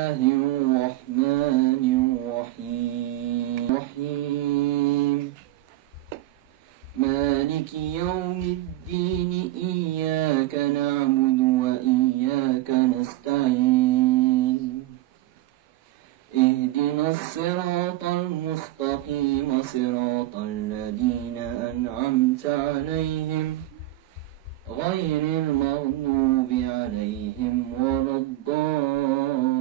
الله الرحمن الرحيم مالك يوم الدين إياك نعبد وإياك نستعين اهدنا الصراط المستقيم صراط الذين أنعمت عليهم غير المغضوب عليهم ولا الضالين.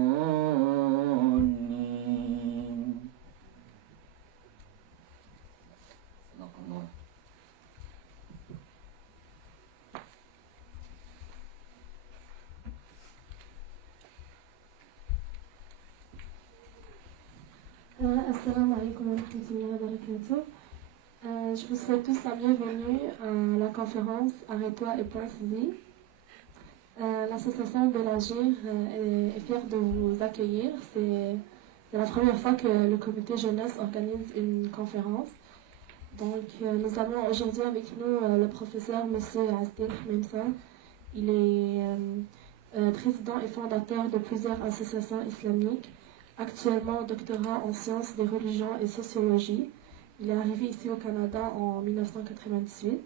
صدق الله. Assalamu alaikum wa rahmatullahi wa barakatuh. Je vous souhaite tous la bienvenue à la conférence Arrête-toi et pense-y. L'association de l'Agir est fière de vous accueillir. C'est la première fois que le comité jeunesse organise une conférence. Donc nous avons aujourd'hui avec nous le professeur M. Asdin Memsa. Il est président et fondateur de plusieurs associations islamiques. Actuellement doctorat en sciences des religions et sociologie. Il est arrivé ici au Canada en 1998.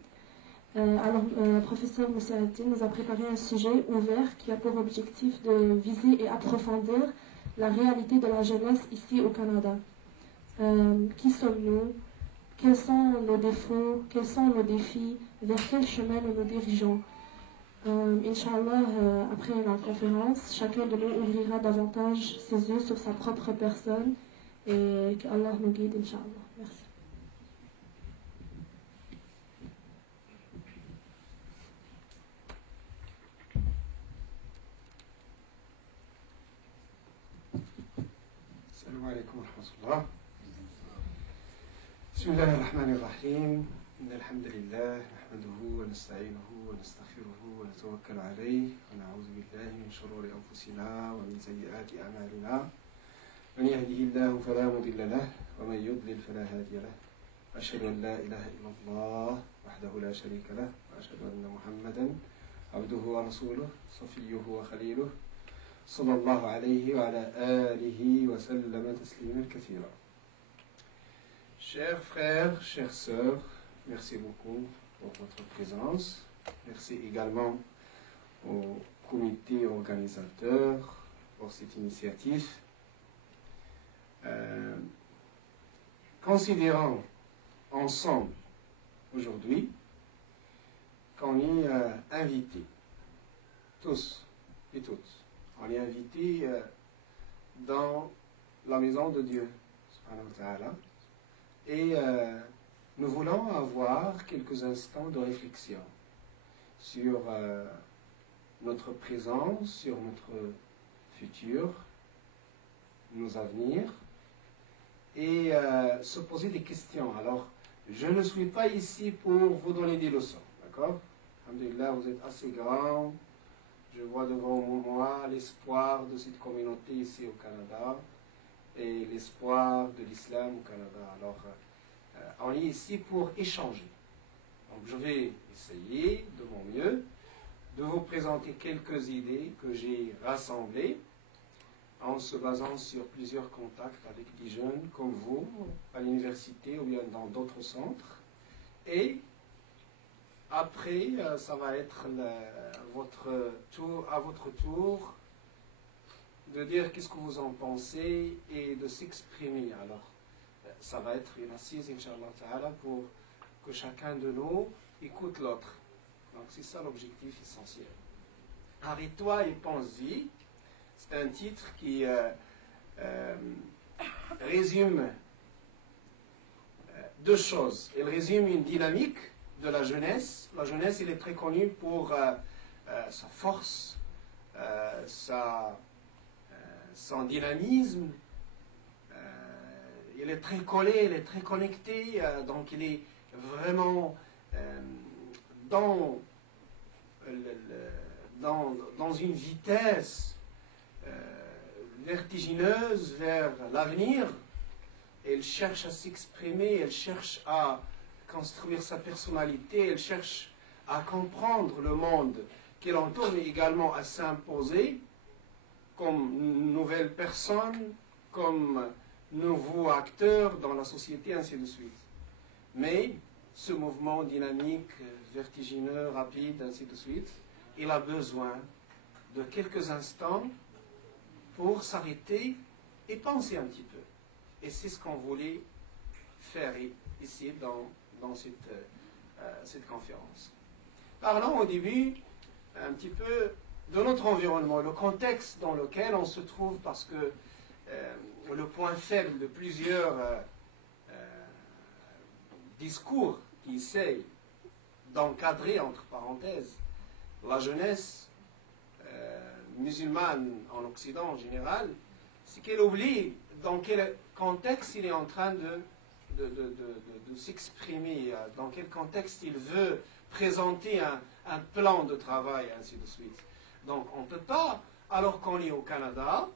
Le professeur M. Asdin nous a préparé un sujet ouvert qui a pour objectif de viser et approfondir la réalité de la jeunesse ici au Canada. Qui sommes-nous? Quels sont nos défauts? Quels sont nos défis? Vers quel chemin nous nous dirigeons? Inch'Allah, après la conférence, chacun de nous ouvrira davantage ses yeux sur sa propre personne et qu'Allah nous guide, Inch'Allah. Merci. Assalamu alaikum wa rahmatullah. Bismillahirrahmanirrahim. الحمد لله نحمده ونستعينه ونستغفره ونتوكل عليه ونعوذ بالله من شرور أنفسنا ومن سيئات أعمالنا من يهده الله فلا مضل له ومن يضلل فلا هادي له أشهد أن لا إله إلا الله وحده لا شريك له وأشهد أن محمدا عبده ورسوله صفيه وخليله صلى الله عليه وعلى آله وسلم تسليما كثيرا. Chers frères, chères sœurs, merci beaucoup pour votre présence. Merci également au comité organisateur pour cette initiative. Considérons ensemble aujourd'hui qu'on est invités, tous et toutes, on est invités dans la maison de Dieu, subhanahu wa ta'ala, et nous voulons avoir quelques instants de réflexion sur notre présent, sur notre futur, nos avenirs, et se poser des questions. Alors, je ne suis pas ici pour vous donner des leçons, d'accord? Alhamdulillah, vous êtes assez grand. Je vois devant moi l'espoir de cette communauté ici au Canada et l'espoir de l'islam au Canada. Alors, on est ici pour échanger. Donc, je vais essayer de mon mieux de vous présenter quelques idées que j'ai rassemblées en se basant sur plusieurs contacts avec des jeunes comme vous, à l'université ou bien dans d'autres centres. Et après, ça va être à votre tour de dire qu'est-ce que vous en pensez et de s'exprimer. Alors, ça va être une assise, Inch'Allah Ta'ala, pour que chacun de nous écoute l'autre. Donc, c'est ça l'objectif essentiel. Arrête-toi et pense-y. C'est un titre qui résume deux choses. Il résume une dynamique de la jeunesse. La jeunesse, elle est très connue pour sa force, son dynamisme. Il est très collé, il est très connecté, donc il est vraiment dans une vitesse vertigineuse vers l'avenir. Elle cherche à s'exprimer, elle cherche à construire sa personnalité, elle cherche à comprendre le monde qui l'entoure, mais également à s'imposer. comme nouvelles personnes, comme nouveaux acteurs dans la société, ainsi de suite. Mais ce mouvement dynamique, vertigineux, rapide, ainsi de suite, il a besoin de quelques instants pour s'arrêter et penser un petit peu. Et c'est ce qu'on voulait faire ici dans cette conférence. Parlons au début un petit peu de notre environnement, le contexte dans lequel on se trouve, parce que le point faible de plusieurs discours qui essayent d'encadrer, entre parenthèses, la jeunesse musulmane en Occident en général, c'est qu'elle oublie dans quel contexte il est en train de s'exprimer, dans quel contexte il veut présenter un plan de travail, ainsi de suite. Donc on ne peut pas, alors qu'on est au Canada,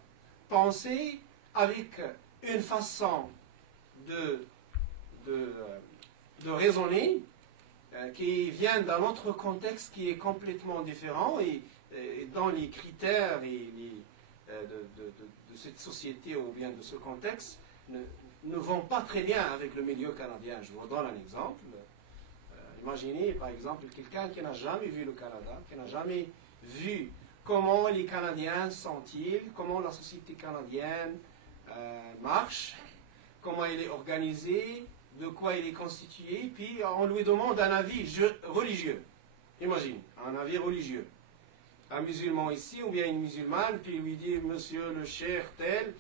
penser avec une façon de raisonner qui vient d'un autre contexte qui est complètement différent et dans les critères de cette société ou bien de ce contexte ne vont pas très bien avec le milieu canadien. Je vous donne un exemple. Imaginez par exemple quelqu'un qui n'a jamais vu le Canada, qui n'a jamais vu comment les Canadiens sont-ils, comment la société canadienne marche, comment elle est organisée, de quoi il est constitué, puis on lui demande un avis religieux. Imagine, un avis religieux. Un musulman ici, ou bien une musulmane, puis il lui dit, monsieur le cher tel,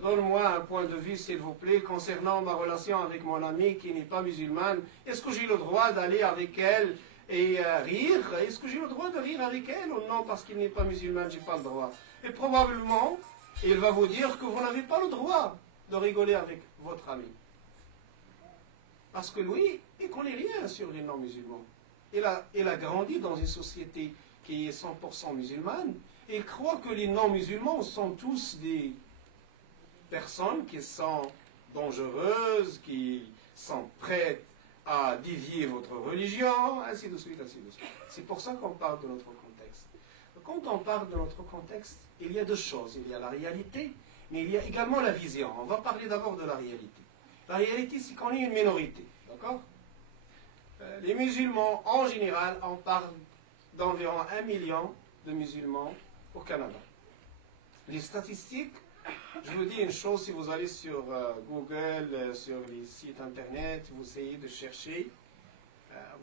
donne-moi un point de vue, s'il vous plaît, concernant ma relation avec mon amie qui n'est pas musulmane. Est-ce que j'ai le droit d'aller avec elle et rire? Est-ce que j'ai le droit de rire avec elle ou non, parce qu'il n'est pas musulman, je n'ai pas le droit? Et probablement, il va vous dire que vous n'avez pas le droit de rigoler avec votre ami. Parce que lui, il ne connaît rien sur les non-musulmans. Il a grandi dans une société qui est 100% musulmane. Et il croit que les non-musulmans sont tous des personnes qui sont dangereuses, qui sont prêtes à dévier votre religion, ainsi de suite, ainsi de suite. C'est pour ça qu'on parle de notre contexte. Quand on parle de notre contexte, il y a deux choses. Il y a la réalité, mais il y a également la vision. On va parler d'abord de la réalité. La réalité, c'est qu'on est une minorité, d'accord? Les musulmans, en général, on parle d'environ 1 million de musulmans au Canada. Les statistiques, je vous dis une chose, si vous allez sur Google, sur les sites internet, vous essayez de chercher,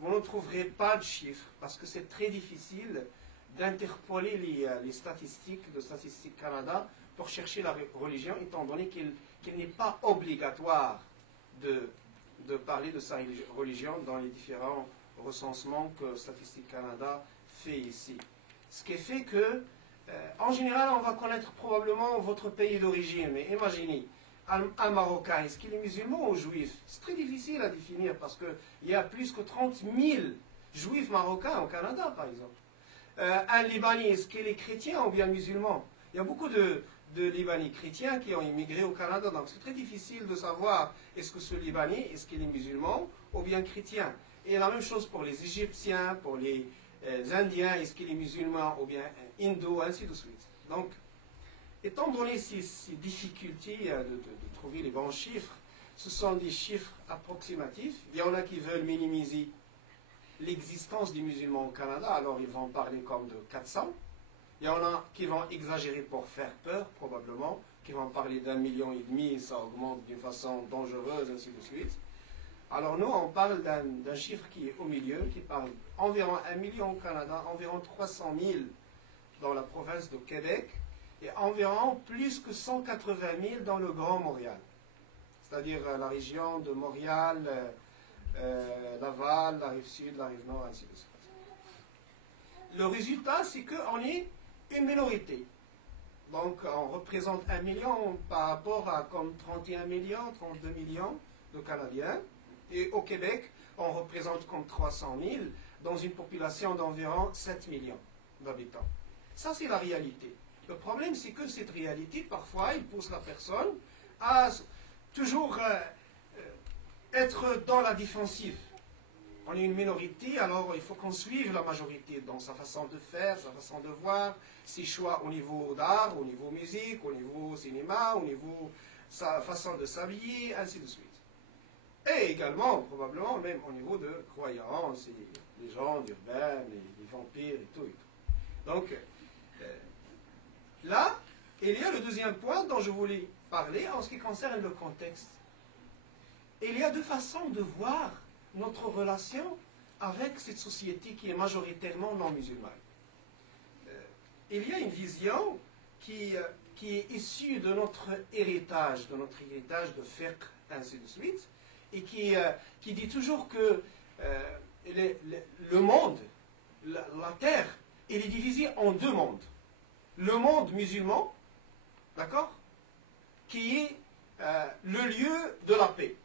vous ne trouverez pas de chiffres, parce que c'est très difficile d'interpoler les statistiques de Statistique Canada pour chercher la religion, étant donné qu'il n'est pas obligatoire de parler de sa religion dans les différents recensements que Statistique Canada fait ici. Ce qui fait que, en général, on va connaître probablement votre pays d'origine, mais imaginez, un Marocain, est-ce qu'il est musulman ou juif? C'est très difficile à définir parce qu'il y a plus que 30 000 juifs marocains au Canada, par exemple. Un Libanais, est-ce qu'il est chrétien ou bien musulman? Il y a beaucoup de Libanais chrétiens qui ont immigré au Canada, donc c'est très difficile de savoir est-ce que ce Libanais, est-ce qu'il est musulman ou bien chrétien. Et la même chose pour les Égyptiens, pour les Indiens, est-ce qu'il est musulman ou bien hindou, ainsi de suite. Donc, étant donné ces difficultés de trouver les bons chiffres, ce sont des chiffres approximatifs. Il y en a qui veulent minimiser l'existence des musulmans au Canada, alors ils vont parler comme de 400. Il y en a qui vont exagérer pour faire peur, probablement, qui vont parler d'1,5 million, ça augmente d'une façon dangereuse, ainsi de suite. Alors nous, on parle d'un chiffre qui est au milieu, qui parle environ 1 million au Canada, environ 300 000 dans la province de Québec, et environ plus que 180 000 dans le Grand Montréal, c'est-à-dire la région de Montréal, Laval, la rive sud, la rive nord, ainsi de suite. Le résultat, c'est qu'on est une minorité. Donc, on représente 1 million par rapport à comme 31 millions, 32 millions de Canadiens. Et au Québec, on représente comme 300 000 dans une population d'environ 7 millions d'habitants. Ça, c'est la réalité. Le problème, c'est que cette réalité, parfois, il pousse la personne à toujours être dans la défensive. on est une minorité, alors il faut qu'on suive la majorité dans sa façon de faire, sa façon de voir, ses choix au niveau d'art, au niveau musique, au niveau cinéma, au niveau sa façon de s'habiller, ainsi de suite. Et également, probablement, même au niveau de croyances, et légendes urbaines, les vampires et tout. Donc, là, il y a le deuxième point dont je voulais parler en ce qui concerne le contexte. Il y a deux façons de voir notre relation avec cette société qui est majoritairement non musulmane. Il y a une vision qui est issue de notre héritage de fiqh, ainsi de suite, et qui dit toujours que le monde, la terre, il est divisé en deux mondes. Le monde musulman, d'accord, qui est le lieu de la paix,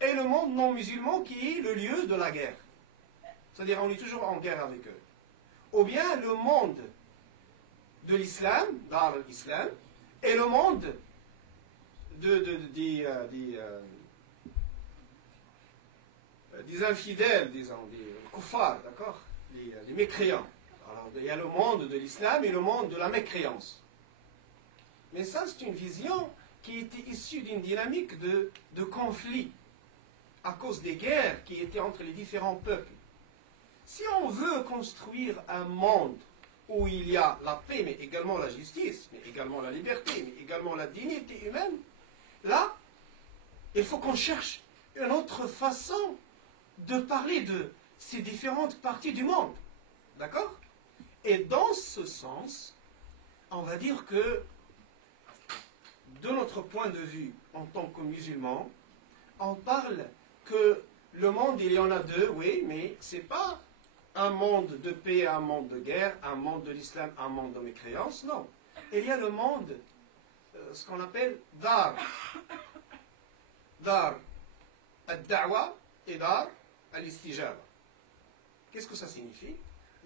et le monde non musulman qui est le lieu de la guerre. C'est-à-dire on est toujours en guerre avec eux. Ou bien le monde de l'islam, dans l'islam, et le monde des infidèles, disons, des kuffars, d'accord, les mécréants. Alors, il y a le monde de l'islam et le monde de la mécréance. Mais ça, c'est une vision qui était issue d'une dynamique de conflit à cause des guerres qui étaient entre les différents peuples. Si on veut construire un monde où il y a la paix, mais également la justice, mais également la liberté, mais également la dignité humaine, là, il faut qu'on cherche une autre façon de parler de ces différentes parties du monde. D'accord? Et dans ce sens, on va dire que, de notre point de vue en tant que musulmans, on parle que le monde, il y en a deux, oui, mais ce n'est pas un monde de paix, un monde de guerre, un monde de l'islam, un monde de mécréance, non. Il y a le monde, ce qu'on appelle dar. Dar al-da'wa et dar al-istijaba. Qu'est-ce que ça signifie?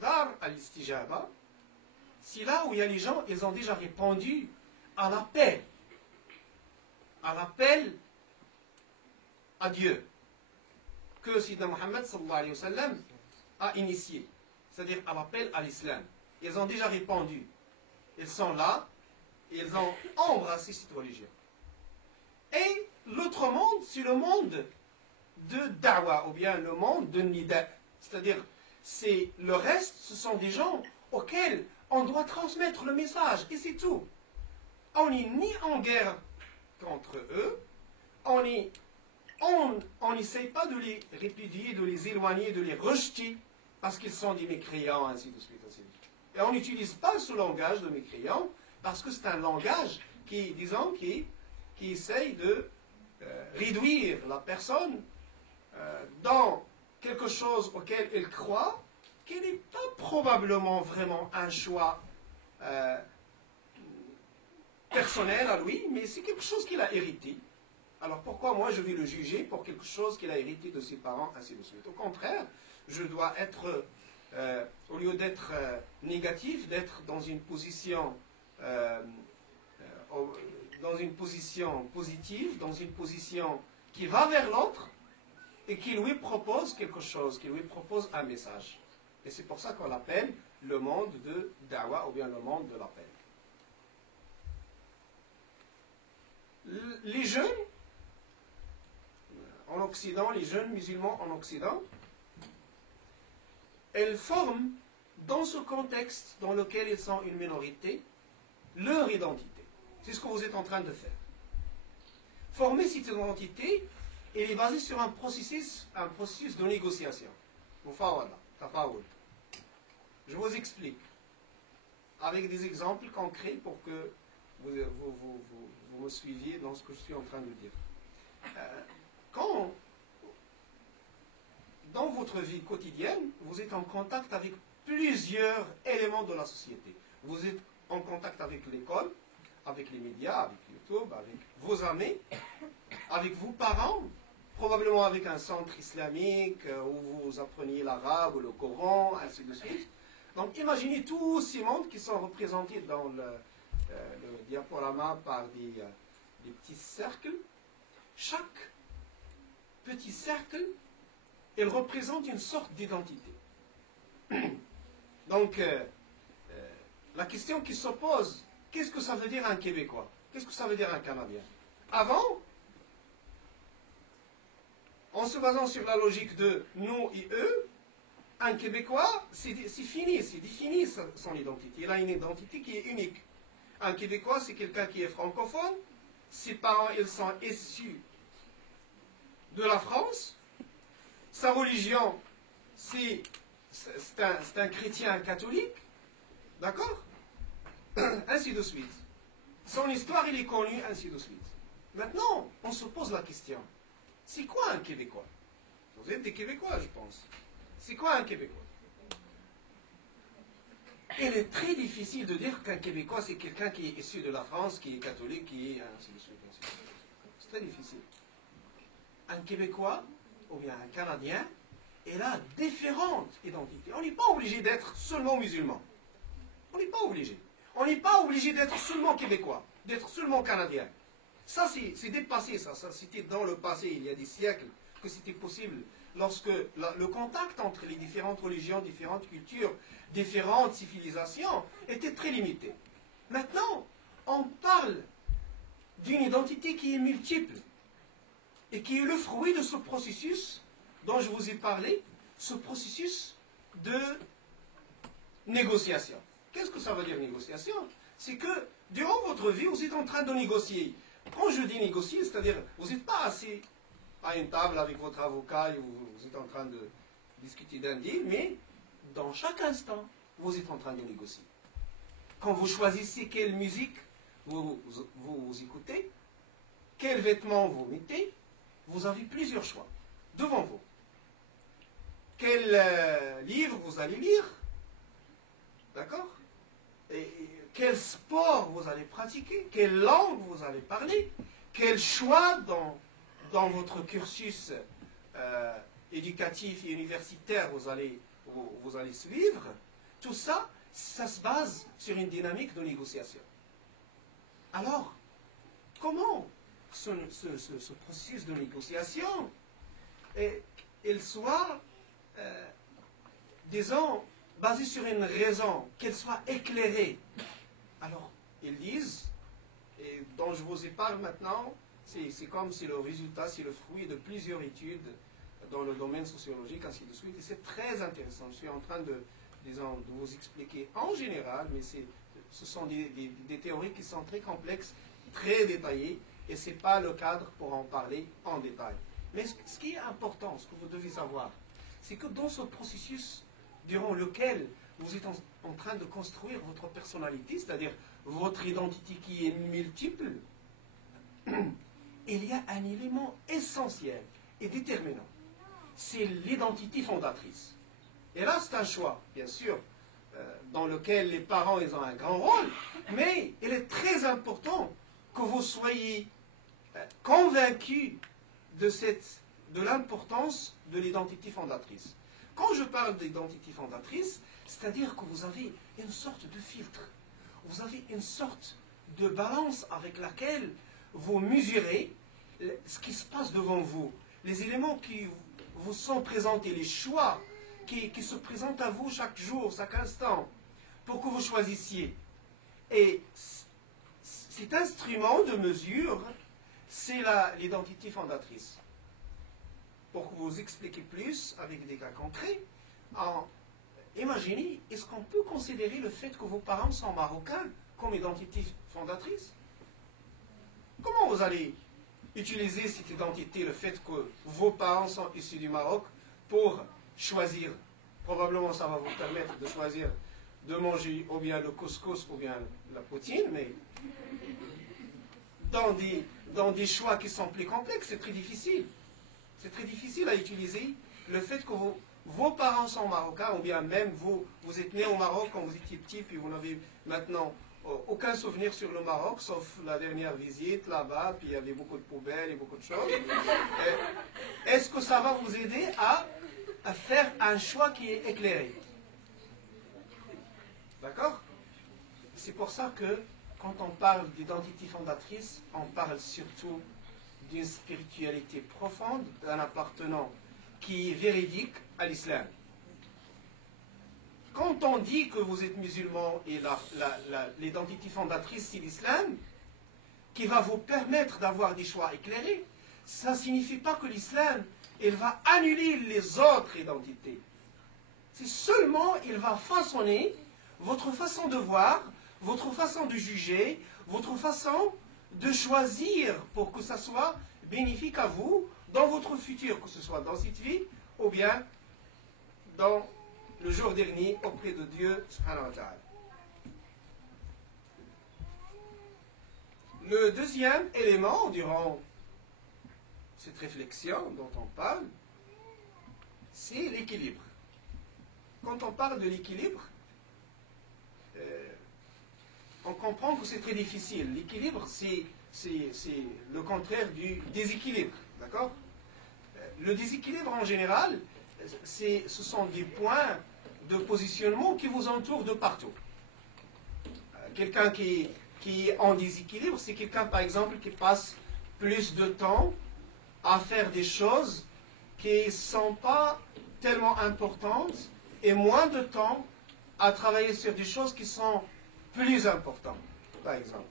Dar al-istijaba, c'est là où il y a les gens, ils ont déjà répondu à l'appel à Dieu que Sidna Muhammad sallallahu alayhi wa sallam a initié, c'est-à-dire à l'appel à l'islam. Ils ont déjà répondu. Ils sont là, ils ont embrassé cette religion. Et l'autre monde, c'est le monde de da'wa, ou bien le monde de nida. C'est-à-dire, c'est le reste, ce sont des gens auxquels on doit transmettre le message, et c'est tout. On n'est ni en guerre contre eux, on n'essaye pas de les répudier, de les éloigner, de les rejeter, parce qu'ils sont des mécréants, ainsi de suite, ainsi de suite. Et on n'utilise pas ce langage de mécréants, parce que c'est un langage qui, disons, qui essaye de réduire la personne dans quelque chose auquel elle croit, qui n'est pas probablement vraiment un choix personnel à lui, mais c'est quelque chose qu'il a hérité. Alors pourquoi moi je vais le juger pour quelque chose qu'il a hérité de ses parents, ainsi de suite? Au contraire, je dois être, au lieu d'être négatif, d'être dans une position positive, dans une position qui va vers l'autre et qui lui propose quelque chose, qui lui propose un message. Et c'est pour ça qu'on l'appelle le monde de Dawa, ou bien le monde de l'appel. Les jeunes en Occident, les jeunes musulmans en Occident, elles forment, dans ce contexte dans lequel ils sont une minorité, leur identité. C'est ce que vous êtes en train de faire. Former cette identité, elle est basée sur un processus de négociation. Je vous explique, avec des exemples concrets pour que vous me suiviez dans ce que je suis en train de dire. Quand, dans votre vie quotidienne, vous êtes en contact avec plusieurs éléments de la société. Vous êtes en contact avec l'école, avec les médias, avec YouTube, avec vos amis, avec vos parents, probablement avec un centre islamique où vous appreniez l'arabe ou le Coran, ainsi de suite. Donc imaginez tous ces mondes qui sont représentés dans le diaporama par des petits cercles. Chaque petit cercle elle représente une sorte d'identité. Donc, la question qui se pose, qu'est-ce que ça veut dire un Québécois? Qu'est-ce que ça veut dire un Canadien? Avant, en se basant sur la logique de nous et eux, un Québécois, c'est fini, c'est défini son identité. Il a une identité qui est unique. Un Québécois, c'est quelqu'un qui est francophone, ses parents, ils sont issus de la France, sa religion, c'est un chrétien catholique, d'accord? Ainsi de suite. Son histoire, il est connu, ainsi de suite. Maintenant, on se pose la question, c'est quoi un Québécois? Vous êtes des Québécois, je pense. C'est quoi un Québécois? Il est très difficile de dire qu'un Québécois, c'est quelqu'un qui est issu de la France, qui est catholique, qui est ainsi de suite. C'est très difficile. Un Québécois, ou bien un Canadien, il a différentes identités. On n'est pas obligé d'être seulement musulman. On n'est pas obligé. On n'est pas obligé d'être seulement Québécois, d'être seulement Canadien. Ça, c'est dépassé, ça. C'était dans le passé, il y a des siècles, que c'était possible. Lorsque le contact entre les différentes religions, différentes cultures, différentes civilisations était très limité. Maintenant, on parle d'une identité qui est multiple et qui est le fruit de ce processus dont je vous ai parlé, ce processus de négociation. Qu'est-ce que ça veut dire négociation? C'est que durant votre vie, vous êtes en train de négocier. Quand je dis négocier, c'est-à-dire vous n'êtes pas assis à une table avec votre avocat et vous êtes en train de discuter d'un deal, mais dans chaque instant, vous êtes en train de négocier. Quand vous choisissez quelle musique vous écoutez, quels vêtements vous mettez, vous avez plusieurs choix devant vous. Quel livre vous allez lire, d'accord? Et quel sport vous allez pratiquer, quelle langue vous allez parler, quel choix dans votre cursus éducatif et universitaire vous allez suivre. Tout ça, ça se base sur une dynamique de négociation. Alors, comment ce processus de négociation il soit, disons, basé sur une raison, qu'elle soit éclairée. Alors, ils disent, et dont je vous épargne maintenant, c'est comme si le résultat, c'est le fruit de plusieurs études dans le domaine sociologique, ainsi de suite, et c'est très intéressant. Je suis en train de vous expliquer en général, mais ce sont des théories qui sont très complexes, très détaillées, et ce n'est pas le cadre pour en parler en détail. Mais ce qui est important, ce que vous devez savoir, c'est que dans ce processus durant lequel vous êtes en train de construire votre personnalité, c'est-à-dire votre identité qui est multiple, il y a un élément essentiel et déterminant. C'est l'identité fondatrice. Et là, c'est un choix, bien sûr, dans lequel les parents ils ont un grand rôle, mais il est très important que vous soyez convaincus de l'importance de l'identité fondatrice. Quand je parle d'identité fondatrice, c'est-à-dire que vous avez une sorte de filtre, vous avez une sorte de balance avec laquelle vous mesurez ce qui se passe devant vous, les éléments qui vous sont présentés, les choix qui se présentent à vous chaque jour, chaque instant, pour que vous choisissiez. Et cet instrument de mesure, c'est l'identité fondatrice. Pour que vous expliquez plus avec des cas concrets, imaginez, est-ce qu'on peut considérer le fait que vos parents sont marocains comme identité fondatrice? Comment vous allez utiliser cette identité, le fait que vos parents sont issus du Maroc, pour choisir? Probablement, ça va vous permettre de choisir de manger ou bien le couscous ou bien la poutine, mais dans des choix qui sont plus complexes, c'est très difficile. C'est très difficile à utiliser le fait que vos parents sont marocains, ou bien même vous êtes né au Maroc quand vous étiez petit, puis vous n'avez maintenant aucun souvenir sur le Maroc, sauf la dernière visite là-bas, puis il y avait beaucoup de poubelles et beaucoup de choses. Est-ce que ça va vous aider à faire un choix qui est éclairé? D'accord? C'est pour ça que quand on parle d'identité fondatrice, on parle surtout d'une spiritualité profonde, d'un appartenant qui est véridique à l'islam. Quand on dit que vous êtes musulman et l'identité fondatrice c'est l'islam, qui va vous permettre d'avoir des choix éclairés, ça ne signifie pas que l'islam, il va annuler les autres identités. C'est seulement, il va façonner votre façon de voir, votre façon de juger, votre façon de choisir pour que ça soit bénéfique à vous dans votre futur, que ce soit dans cette vie ou bien dans le jour dernier auprès de Dieu subhanahu wa ta'ala. Le deuxième élément durant cette réflexion dont on parle, c'est l'équilibre. Quand on parle de l'équilibre, on comprend que c'est très difficile. L'équilibre, c'est le contraire du déséquilibre. D'accord? Le déséquilibre, en général, ce sont des points de positionnement qui vous entourent de partout. Quelqu'un qui est en déséquilibre, c'est quelqu'un, par exemple, qui passe plus de temps à faire des choses qui ne sont pas tellement importantes et moins de temps à travailler sur des choses qui sont plus importantes, par exemple.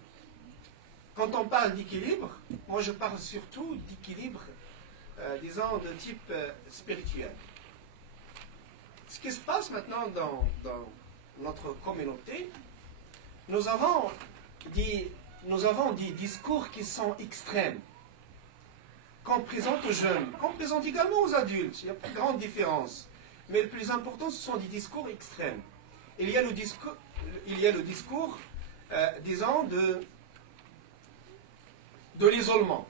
Quand on parle d'équilibre, moi je parle surtout d'équilibre, disons, de type spirituel. Ce qui se passe maintenant dans notre communauté, nous avons des discours qui sont extrêmes, qu'on présente aux jeunes, qu'on présente également aux adultes. Il n'y a pas de grande différence. Mais le plus important, ce sont des discours extrêmes. Il y a le discours, disons, de l'isolement.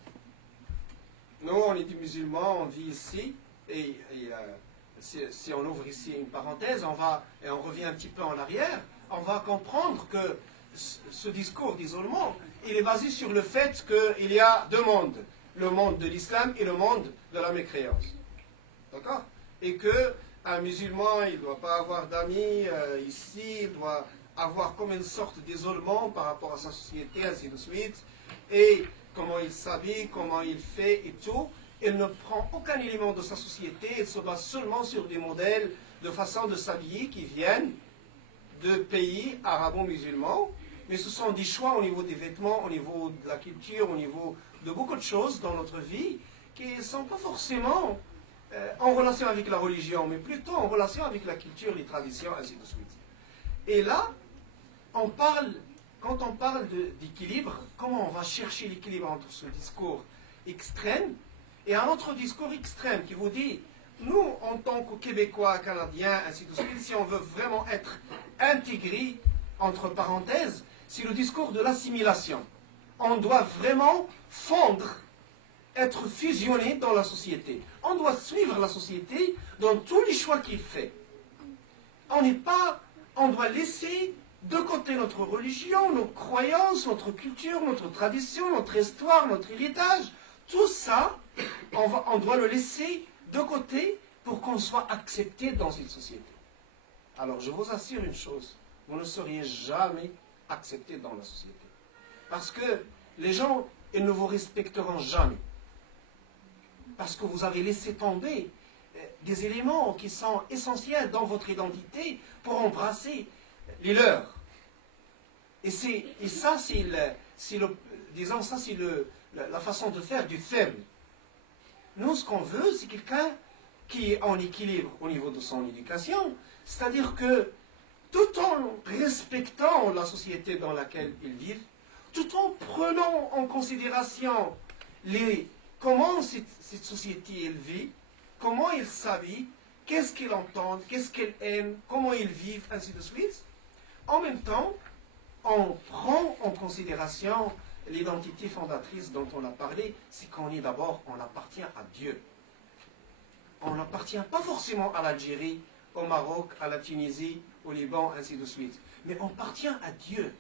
Nous, on est des musulmans, on vit ici, et si on ouvre ici une parenthèse, et on revient un petit peu en arrière, on va comprendre que ce discours d'isolement, il est basé sur le fait qu'il y a deux mondes, le monde de l'islam et le monde de la mécréance. D'accord? Et qu'un musulman, il ne doit pas avoir d'amis ici, il doit avoir comme une sorte d'isolement par rapport à sa société, ainsi de suite, et comment il s'habille, comment il fait et tout. Il ne prend aucun élément de sa société, il se base seulement sur des modèles de façon de s'habiller qui viennent de pays arabo-musulmans, mais ce sont des choix au niveau des vêtements, au niveau de la culture, au niveau de beaucoup de choses dans notre vie qui ne sont pas forcément en relation avec la religion, mais plutôt en relation avec la culture, les traditions, ainsi de suite. Et là, quand on parle d'équilibre, comment on va chercher l'équilibre entre ce discours extrême et un autre discours extrême qui vous dit, nous, en tant que Québécois, Canadiens, ainsi de suite, si on veut vraiment être intégrés, entre parenthèses, c'est le discours de l'assimilation. On doit vraiment fondre, être fusionné dans la société. On doit suivre la société dans tous les choix qu'il fait. On doit laisser de côté notre religion, nos croyances, notre culture, notre tradition, notre histoire, notre héritage. Tout ça, on doit le laisser de côté pour qu'on soit accepté dans une société. Alors, je vous assure une chose, vous ne seriez jamais accepté dans la société. Parce que les gens, ils ne vous respecteront jamais. Parce que vous avez laissé tomber des éléments qui sont essentiels dans votre identité pour embrasser les leurs. Et ça, c'est la façon de faire du faible. Nous, ce qu'on veut, c'est quelqu'un qui est en équilibre au niveau de son éducation, c'est-à-dire que tout en respectant la société dans laquelle ils vivent, tout en prenant en considération comment cette société elle vit, comment ils s'habillent, qu'est-ce qu'ils entendent, qu'est-ce qu'ils aiment, comment ils vivent, ainsi de suite. En même temps, on prend en considération l'identité fondatrice dont on a parlé, c'est qu'on est d'abord, on appartient à Dieu. On n'appartient pas forcément à l'Algérie, au Maroc, à la Tunisie, au Liban, ainsi de suite. Mais on appartient à Dieu.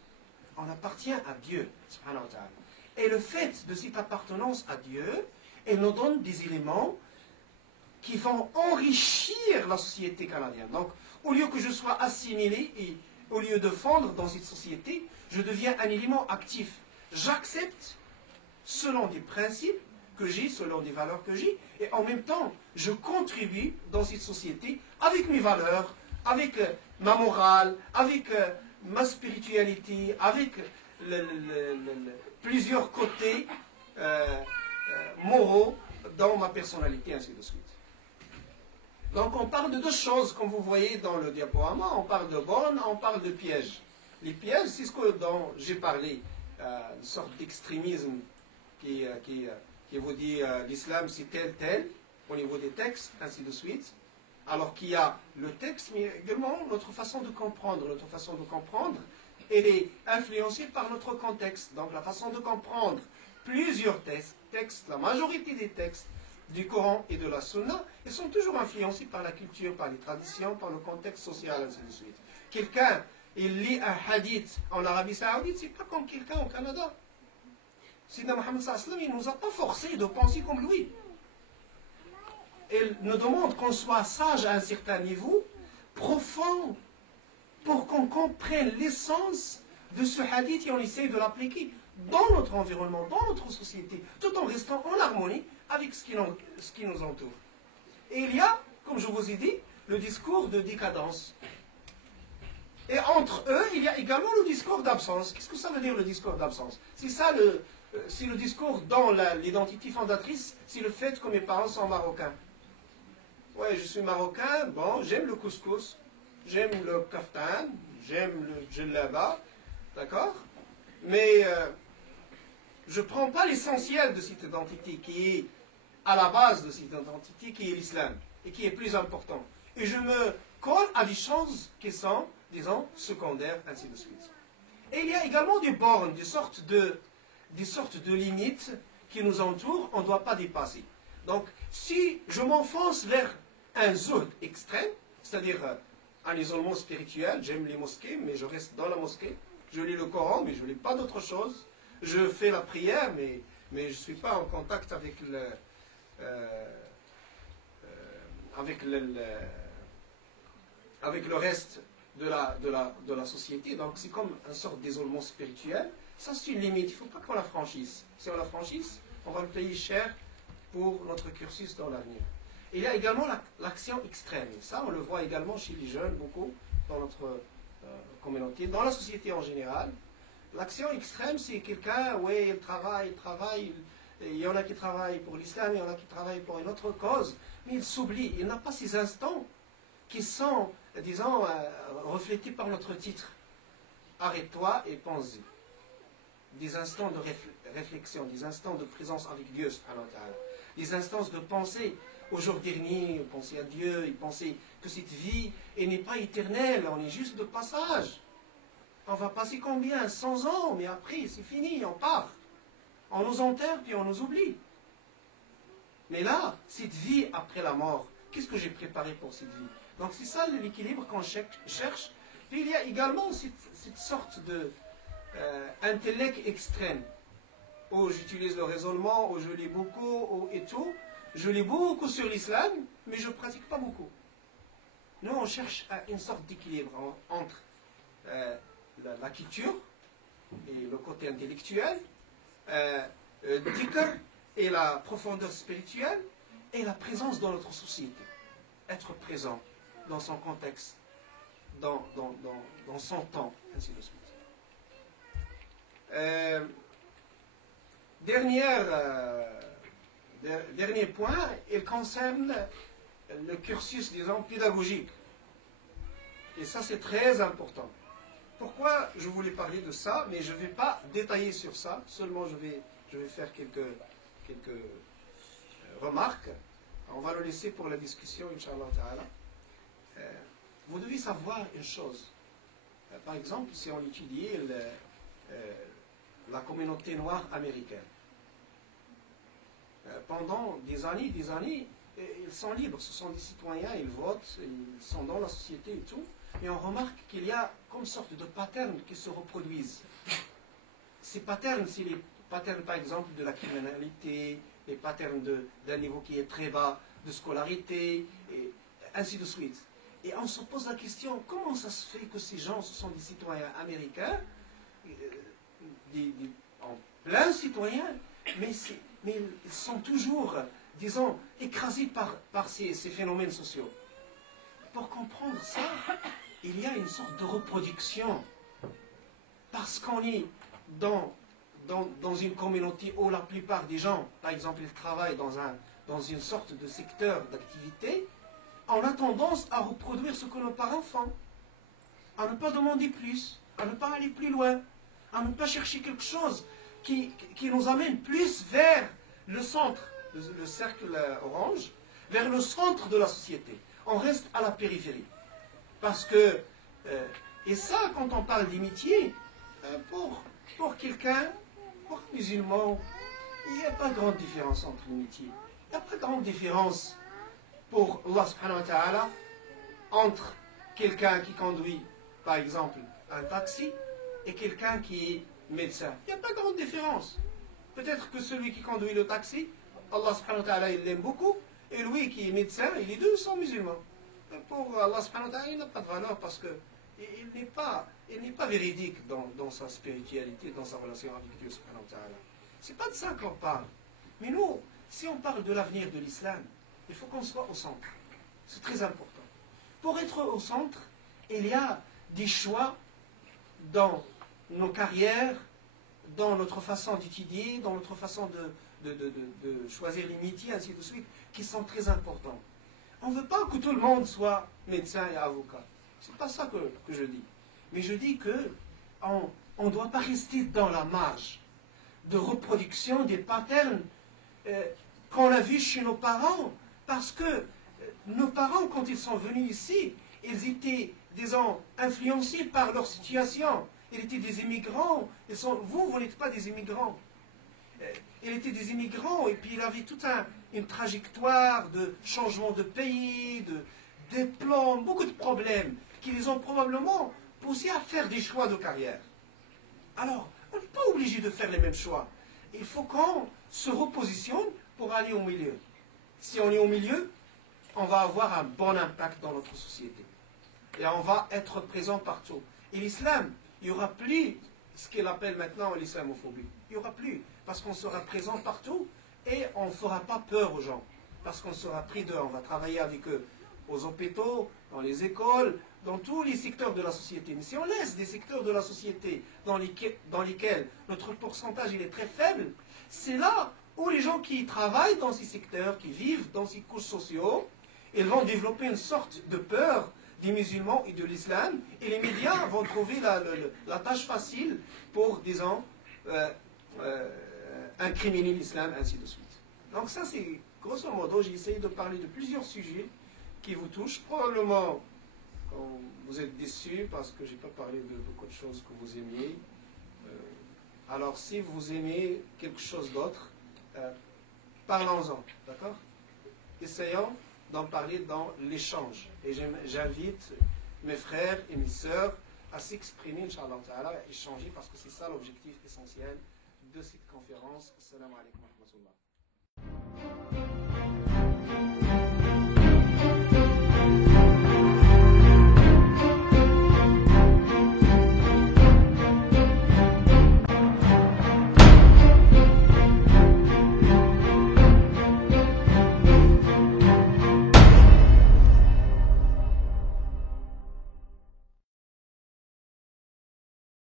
On appartient à Dieu, subhanahu wa ta'ala. Et le fait de cette appartenance à Dieu, elle nous donne des éléments qui vont enrichir la société canadienne. Donc, au lieu que je sois assimilé et au lieu de fondre dans cette société, je deviens un élément actif. J'accepte, selon des principes que j'ai, selon des valeurs que j'ai, et en même temps, je contribue dans cette société avec mes valeurs, avec ma morale, avec ma spiritualité, avec plusieurs côtés moraux dans ma personnalité, ainsi de suite. Donc on parle de deux choses, comme vous voyez dans le diaporama, on parle de bornes, on parle de pièges. Les pièges, c'est ce dont j'ai parlé, une sorte d'extrémisme qui vous dit l'islam c'est tel, au niveau des textes, ainsi de suite. Alors qu'il y a le texte, mais également notre façon de comprendre. Notre façon de comprendre, elle est influencée par notre contexte. Donc la façon de comprendre plusieurs textes, la majorité des textes du Coran et de la Sunna, ils sont toujours influencés par la culture, par les traditions, par le contexte social, ainsi de suite. Quelqu'un, il lit un hadith en Arabie Saoudite, c'est pas comme quelqu'un au Canada. Sidna Mohammed sallallahu alayhi wa sallam, il ne nous a pas forcé de penser comme lui. Il nous demande qu'on soit sage à un certain niveau, profond, pour qu'on comprenne l'essence de ce hadith et on essaye de l'appliquer dans notre environnement, dans notre société, tout en restant en harmonie avec ce qui nous entoure. Et il y a, comme je vous ai dit, le discours de décadence. Et entre eux, il y a également le discours d'absence. Qu'est-ce que ça veut dire le discours d'absence? C'est ça c'est le discours dans l'identité fondatrice, c'est le fait que mes parents sont marocains. Ouais, je suis marocain, bon, j'aime le couscous, j'aime le kaftan, j'aime le djellaba, d'accord? Mais je ne prends pas l'essentiel de cette identité qui est à la base de cette identité, qui est l'islam, et qui est plus important. Et je me colle à des choses qui sont, disons, secondaires, ainsi de suite. Et il y a également des bornes, des sortes de limites qui nous entourent, on ne doit pas dépasser. Donc, si je m'enfonce vers un zuhd extrême, c'est-à-dire un isolement spirituel, j'aime les mosquées, mais je reste dans la mosquée, je lis le Coran, mais je ne lis pas d'autre chose, je fais la prière, mais je ne suis pas en contact avec avec le reste de la société, donc c'est comme une sorte d'isolement spirituel. Ça, c'est une limite, il ne faut pas qu'on la franchisse. Si on la franchisse, on va le payer cher pour notre cursus dans l'avenir. Et il y a également l'action extrême. Et ça, on le voit également chez les jeunes, beaucoup, dans notre communauté, dans la société en général. L'action extrême, c'est quelqu'un, ouais, il travaille, il y en a qui travaillent pour l'islam, il y en a qui travaillent pour une autre cause, mais il s'oublie. Il n'a pas ces instants qui sont, disons, reflétés par notre titre. Arrête-toi et pense-y. Des instants de réflexion, des instants de présence avec Dieu, des instants de pensée au jour dernier, penser à Dieu, et penser que cette vie n'est pas éternelle, on est juste de passage. On va passer combien? 100 ans, mais après c'est fini, on part. On nous enterre puis on nous oublie. Mais là, cette vie après la mort, qu'est-ce que j'ai préparé pour cette vie? Donc c'est ça l'équilibre qu'on cherche. Puis il y a également cette sorte de intellect extrême, où j'utilise le raisonnement, où je lis beaucoup, et tout. Je lis beaucoup sur l'islam, mais je ne pratique pas beaucoup. Nous, on cherche une sorte d'équilibre entre la culture et le côté intellectuel, dhikr et la profondeur spirituelle, et la présence dans notre société. Être présent dans son contexte, dans son temps, ainsi de suite. Dernier point, il concerne le cursus, disons, pédagogique. Et ça, c'est très important. Pourquoi je voulais parler de ça, mais je ne vais pas détailler sur ça, seulement je vais faire quelques remarques. On va le laisser pour la discussion, Inch'Allah Ta'ala. Vous devez savoir une chose. Par exemple, si on étudiait la communauté noire américaine, pendant des années, ils sont libres, ce sont des citoyens, ils votent, ils sont dans la société et tout, mais on remarque qu'il y a comme sorte de patterns qui se reproduisent. Ces patterns, c'est les patterns par exemple de la criminalité, les patterns d'un niveau qui est très bas de scolarité, et ainsi de suite. Et on se pose la question, comment ça se fait que ces gens, ce sont des citoyens américains, en plein citoyens, mais ils sont toujours, disons, écrasés par ces phénomènes sociaux. Pour comprendre ça, il y a une sorte de reproduction. Parce qu'on est dans une communauté où la plupart des gens, par exemple, ils travaillent dans une sorte de secteur d'activité, on a tendance à reproduire ce que nos parents font, à ne pas demander plus, à ne pas aller plus loin, à ne pas chercher quelque chose qui nous amène plus vers le centre, le cercle orange, vers le centre de la société. On reste à la périphérie. Parce que, et ça, quand on parle d'amitié, pour quelqu'un, pour un musulman, il n'y a pas grande différence entre l'amitié. Il n'y a pas grande différence pour Allah subhanahu wa ta'ala entre quelqu'un qui conduit, par exemple, un taxi et quelqu'un qui est médecin. Il n'y a pas grande différence. Peut-être que celui qui conduit le taxi, Allah subhanahu wa ta'ala, il l'aime beaucoup, et lui qui est médecin, et les deux sont musulmans. Pour Allah subhanahu wa ta'ala, il n'a pas de valeur parce que il n'est pas véridique dans sa spiritualité, dans sa relation avec Dieu subhanahu wa ta'ala. C'est pas de ça qu'on parle. Mais nous, si on parle de l'avenir de l'islam, il faut qu'on soit au centre. C'est très important. Pour être au centre, il y a des choix dans nos carrières, dans notre façon d'étudier, dans notre façon de choisir les métiers, ainsi de suite, qui sont très importants. On ne veut pas que tout le monde soit médecin et avocat. C'est pas ça que je dis. Mais je dis qu'on ne doit pas rester dans la marge de reproduction des patterns qu'on a vus chez nos parents. Parce que nos parents, quand ils sont venus ici, ils étaient, disons, influencés par leur situation. Ils étaient des immigrants. Vous n'êtes pas des immigrants. Il était des immigrants et puis il avait toute une trajectoire de changement de pays, de diplômes, beaucoup de problèmes qui les ont probablement poussés à faire des choix de carrière. Alors, on n'est pas obligé de faire les mêmes choix. Il faut qu'on se repositionne pour aller au milieu. Si on est au milieu, on va avoir un bon impact dans notre société. Et on va être présent partout. Et l'islam, il n'y aura plus ce qu'il appelle maintenant l'islamophobie. Il n'y aura plus. Parce qu'on sera présent partout et on ne fera pas peur aux gens. Parce qu'on sera pris d'eux. On va travailler avec eux aux hôpitaux, dans les écoles, dans tous les secteurs de la société. Mais si on laisse des secteurs de la société dans lesquels notre pourcentage il est très faible, c'est là où les gens qui travaillent dans ces secteurs, qui vivent dans ces couches sociaux, ils vont développer une sorte de peur des musulmans et de l'islam, et les médias vont trouver la tâche facile pour, disons, incriminer l'islam, ainsi de suite. Donc ça, c'est, grosso modo, j'ai essayé de parler de plusieurs sujets qui vous touchent. Probablement, vous êtes déçus parce que je n'ai pas parlé de beaucoup de choses que vous aimiez. Alors, si vous aimez quelque chose d'autre, parlons-en, d'accord? Essayons d'en parler dans l'échange. Et j'invite mes frères et mes sœurs à s'exprimer, Inch'Allah Ta'ala, à échanger, parce que c'est ça l'objectif essentiel de cette conférence. Assalamu alaikum wa rahmatullah.